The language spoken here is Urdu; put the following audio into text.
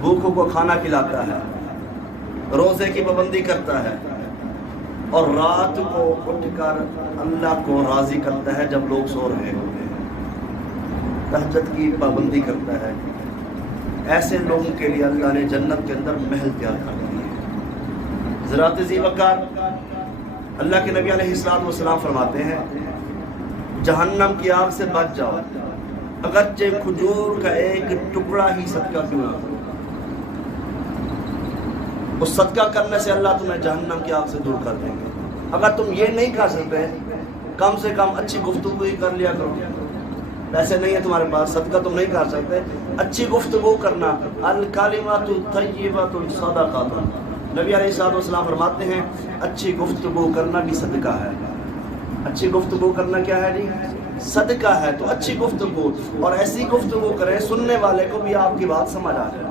بھوکوں کو کھانا کھلاتا ہے، روزے کی پابندی کرتا ہے، اور رات کو اٹھ کر اللہ کو راضی کرتا ہے جب لوگ سو رہے ہوتے ہیں، تہجد کی پابندی کرتا ہے، ایسے لوگوں کے لیے اللہ نے جنت کے اندر محل تیار کر دیے ہیں۔ ذرات ذی وقار اللہ کے نبی علیہ السلام فرماتے ہیں جہنم کی آگ سے بچ جاؤ، اگرچہ کھجور کا ایک ٹکڑا ہی صدقہ کیوں نہ کرو، اس صدقہ کرنے سے اللہ تمہیں جہنم کی آگ سے دور کر دیں گے۔ اگر تم یہ نہیں کر سکتے کم سے کم اچھی گفتگو ہی کر لیا کرو، پیسے نہیں ہے تمہارے پاس، صدقہ تم نہیں کر سکتے، اچھی گفتگو کرنا، الکلمات الطیبۃ صدقۃ، نبی علیہ السلام فرماتے ہیں اچھی گفتگو کرنا بھی صدقہ ہے۔ اچھی گفتگو کرنا کیا ہے جی؟ صدقہ ہے۔ تو اچھی گفتگو، اور ایسی گفتگو کریں سننے والے کو بھی آپ کی بات سمجھ آ جائے۔